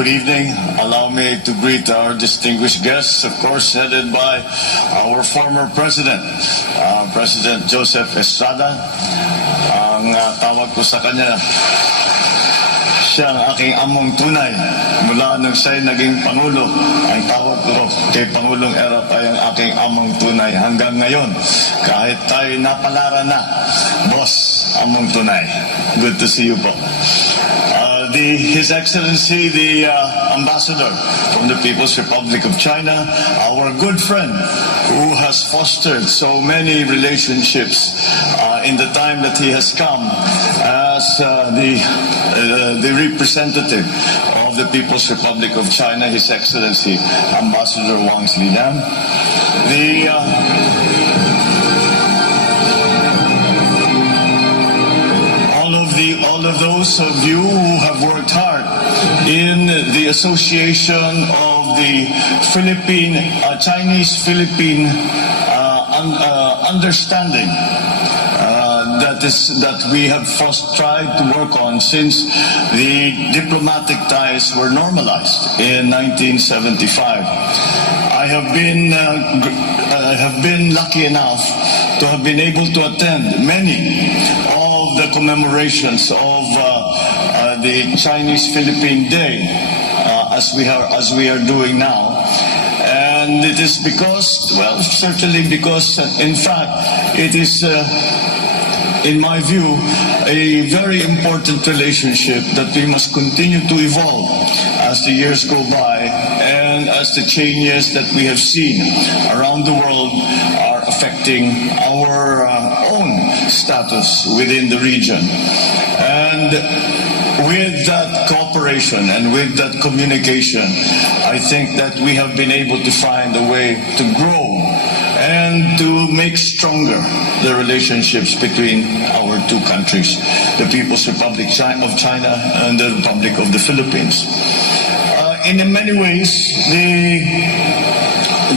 Good evening. Allow me to greet our distinguished guests, of course, headed by our former President, President Joseph Estrada. Ang tawag ko sa kanya, siya ang aking among tunay. Mula nung siya'y naging Pangulo, ang tawag ko kay Pangulong Erap ay ang aking among tunay. Hanggang ngayon, kahit tayo napalara na, boss, among tunay. Good to see you po. His Excellency, the Ambassador from the People's Republic of China, our good friend who has fostered so many relationships in the time that he has come as the representative of the People's Republic of China, His Excellency Ambassador Wang Zilian. All of those of you who have worked hard in the association of the Chinese-Philippine understanding that we have first tried to work on since the diplomatic ties were normalized in 1975. I have been lucky enough to have been able to attend many of the commemorations of the Chinese-Philippine Day as we are doing now. And it is because, well, certainly because, in fact, it is, in my view, a very important relationship that we must continue to evolve as the years go by and as the changes that we have seen around the world are affecting our own status within the region. And with that cooperation and with that communication, I think that we have been able to find a way to grow and to make stronger the relationships between our two countries, the People's Republic of China and the Republic of the Philippines. In many ways,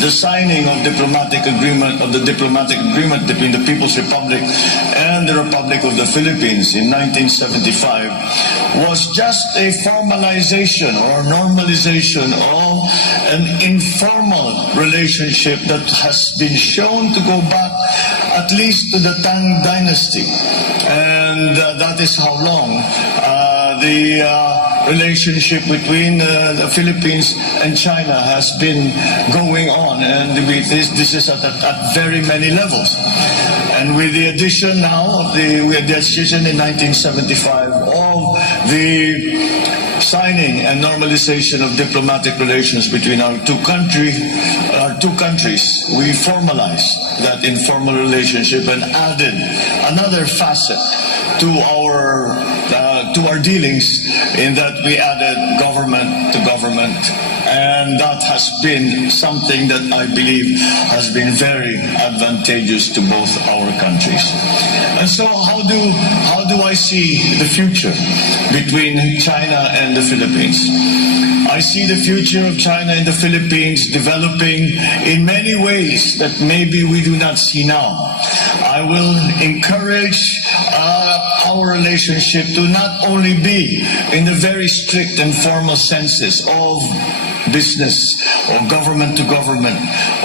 the signing of the diplomatic agreement between the People's Republic and the Republic of the Philippines in 1975 was just a formalization or normalization of an informal relationship that has been shown to go back at least to the Tang Dynasty. And that is how long the relationship between the Philippines and China has been going on, and this is at very many levels. And with the addition now of the addition in 1975 of the signing and normalization of diplomatic relations between our two countries, we formalized that informal relationship and added another facet to our dealings, in that we added government to government, and that has been something that I believe has been very advantageous to both our countries. And so how do I see the future between China and the Philippines? I see the future of China and the Philippines developing in many ways that maybe we do not see now. I will encourage our relationship to not only be in the very strict and formal senses of business or government to government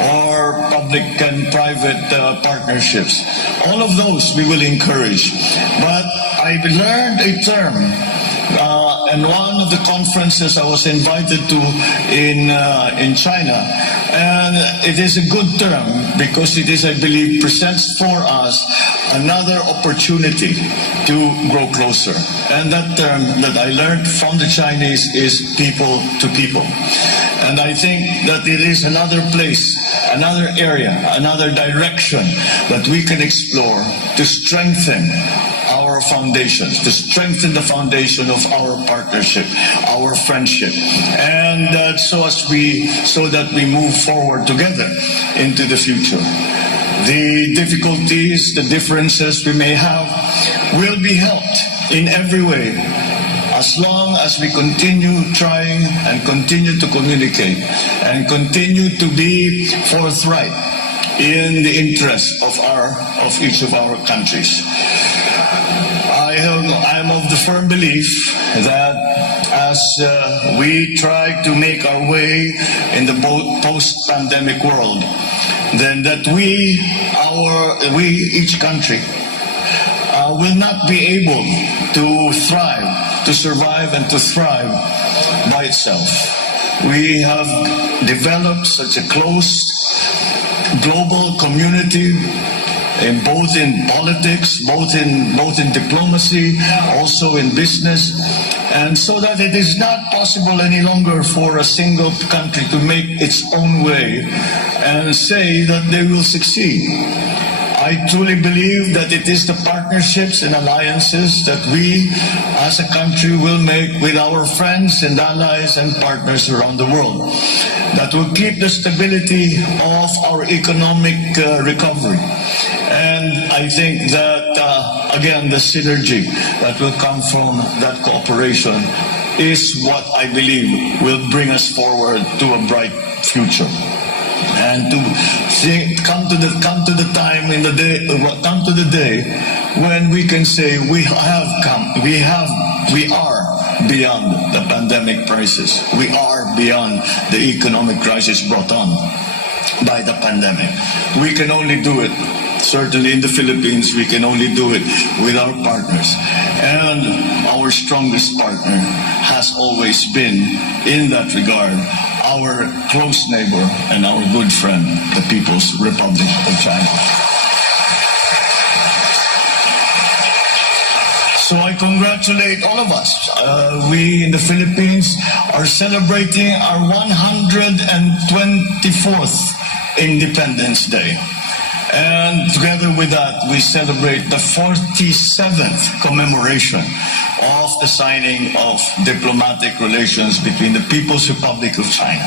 or public and private partnerships. All of those we will encourage. But I learned a term in one of the conferences I was invited to in China, and it is a good term because it is, I believe, presents for us another opportunity to grow closer. And that term that I learned from the Chinese is people to people. And I think that it is another place, another area, another direction that we can explore to strengthen our foundations, to strengthen the foundation of our partnership, our friendship, and so that we move forward together into the future. The difficulties, the differences we may have will be helped in every way as long as we continue trying and continue to communicate and continue to be forthright in the interest of each of our countries. I am of the firm belief that as we try to make our way in the post-pandemic world, then that each country will not be able to thrive, to survive and to thrive by itself. We have developed such a close global community both in politics, both in diplomacy, also in business, and so that it is not possible any longer for a single country to make its own way and say that they will succeed. I truly believe that it is the partnerships and alliances that we as a country will make with our friends and allies and partners around the world that will keep the stability of our economic recovery. And I think that, again, the synergy that will come from that cooperation is what I believe will bring us forward to a bright future. And to come to the time in the day, come to the day when we can say we are beyond the pandemic crisis. We are beyond the economic crisis brought on by the pandemic. We can only do it. Certainly in the Philippines, we can only do it with our partners. And our strongest partner has always been, in that regard, our close neighbor and our good friend, the People's Republic of China. So I congratulate all of us. We in the Philippines are celebrating our 124th Independence Day. And together with that, we celebrate the 47th commemoration of the signing of diplomatic relations between the People's Republic of China.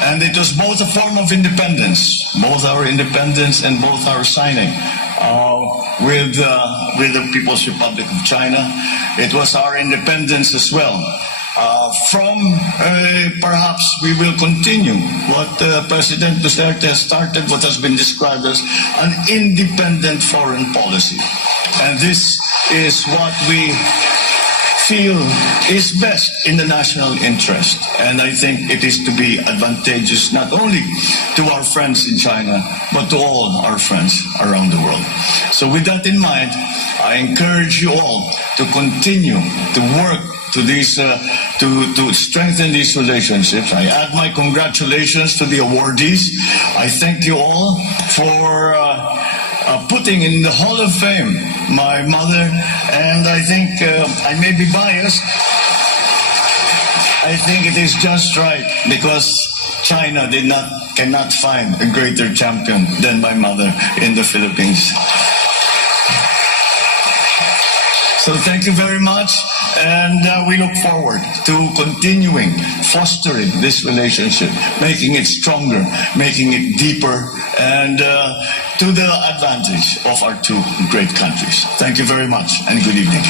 And it was both a form of independence, both our independence and both our signing with the People's Republic of China. It was our independence as well. Perhaps we will continue what President Duterte has started, what has been described as an independent foreign policy. And this is what we feel is best in the national interest. And I think it is to be advantageous not only to our friends in China, but to all our friends around the world. So with that in mind, I encourage you all to continue to work to strengthen these relationships. I add my congratulations to the awardees. I thank you all for putting in the Hall of Fame my mother, and I think I may be biased. I think it is just right because China cannot find a greater champion than my mother in the Philippines. So thank you very much, and we look forward to continuing fostering this relationship, making it stronger, making it deeper, and to the advantage of our two great countries. Thank you very much, and good evening.